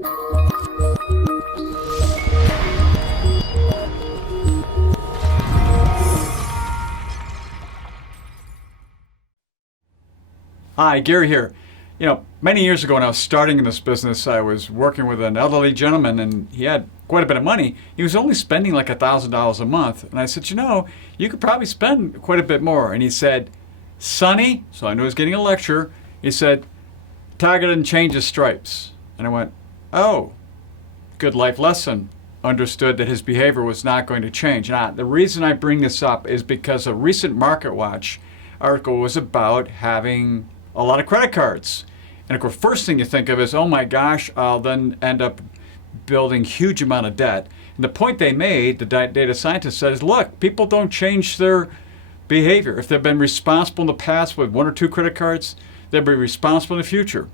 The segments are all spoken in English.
Hi, Gary here. Many years ago when I was starting in this business, I was working with an elderly gentleman and he had quite a bit of money. He was only spending like $1,000 a month. And I said, you could probably spend quite a bit more. And he said, Sonny, so I knew he was getting a lecture, he said, Tiger didn't change his stripes. And I went, oh, good life lesson. Understood that his behavior was not going to change. Now, the reason I bring this up is because a recent MarketWatch article was about having a lot of credit cards. And of course, first thing you think of is, oh my gosh, I'll then end up building huge amount of debt. And the point they made, the data scientist said, is look, people don't change their behavior. If they've been responsible in the past with 1 or 2 credit cards, they'll be responsible in the future.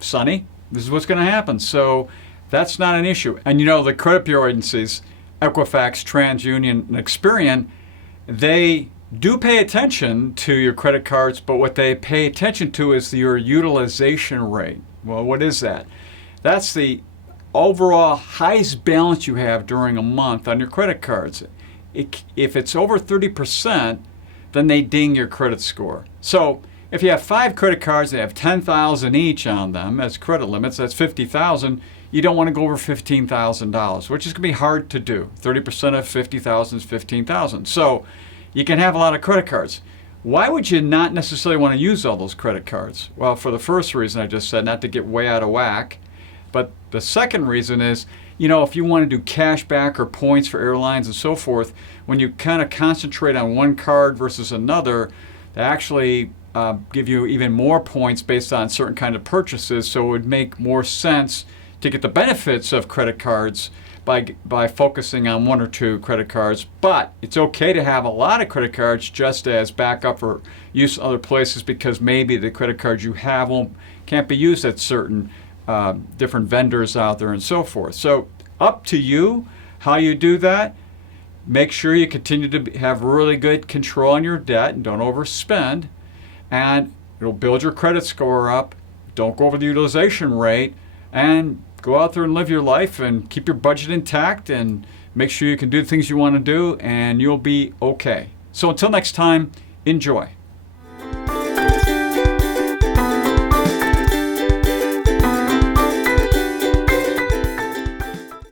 Sonny, this is what's going to happen. So that's not an issue. And the credit bureau agencies, Equifax, TransUnion, and Experian, they do pay attention to your credit cards, but what they pay attention to is your utilization rate. Well, what is that? That's the overall highest balance you have during a month on your credit cards. If it's over 30%, then they ding your credit score. So if you have 5 credit cards that have $10,000 each on them as credit limits, that's $50,000. You don't want to go over $15,000, which is going to be hard to do. 30% of $50,000 is $15,000. So you can have a lot of credit cards. Why would you not necessarily want to use all those credit cards? Well, for the first reason I just said, not to get way out of whack. But the second reason is, if you want to do cash back or points for airlines and so forth, when you kind of concentrate on one card versus another, they actually give you even more points based on certain kind of purchases. So it would make more sense to get the benefits of credit cards by focusing on 1 or 2 credit cards. But it's okay to have a lot of credit cards just as backup for use in other places, because maybe the credit cards you have can't be used at certain different vendors out there and so forth. So up to you how you do that. Make sure you continue to have really good control on your debt and don't overspend, and it'll build your credit score up. Don't go over the utilization rate, and go out there and live your life and keep your budget intact and make sure you can do the things you want to do, and you'll be okay. So until next time, enjoy.